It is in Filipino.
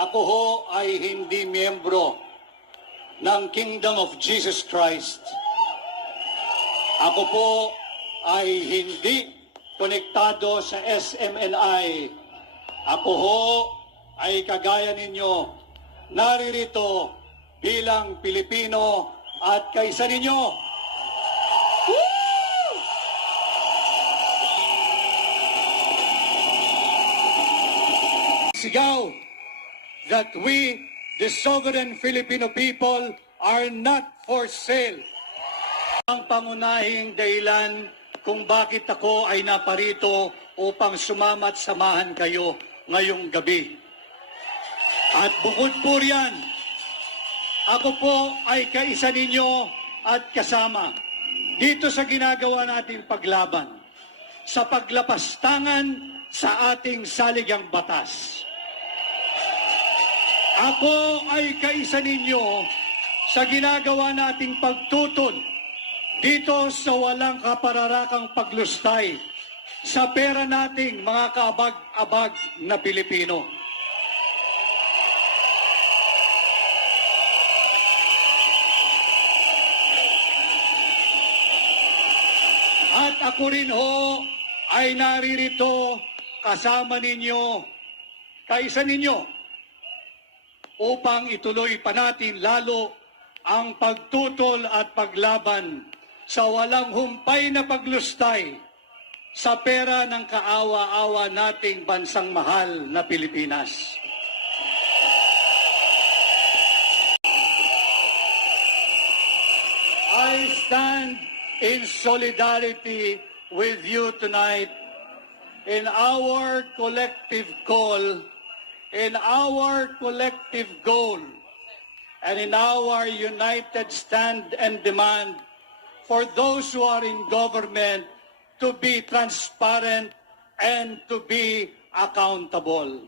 Ako ho ay hindi miyembro ng Kingdom of Jesus Christ. Ako po ay hindi konektado sa SMNI. Ako ho ay kagaya ninyo, naririto bilang Pilipino at kaisa ninyo. Woo! Sigaw that we, the sovereign Filipino people, are not for sale. Ang pangunahing dahilan kung bakit ako ay naparito upang sumamat samahan kayo ngayong gabi. At bukod po riyan, ako po ay kaisa ninyo at kasama dito sa ginagawa nating paglaban sa paglapastangan sa ating saligang batas. Ako ay kaisa ninyo sa ginagawa nating pagtutol dito sa walang kapararakang paglustay sa pera nating mga kaabag-abag na Pilipino. At ako rin ho ay naririto kasama ninyo, kaisa ninyo, upang ituloy pa natin lalo ang pagtutol at paglaban sa walang humpay na paglustay sa pera ng kaawa-awa nating bansang mahal na Pilipinas. I stand in solidarity with you tonight in our collective call, in our collective goal, and in our united stand and demand for those who are in government to be transparent and to be accountable.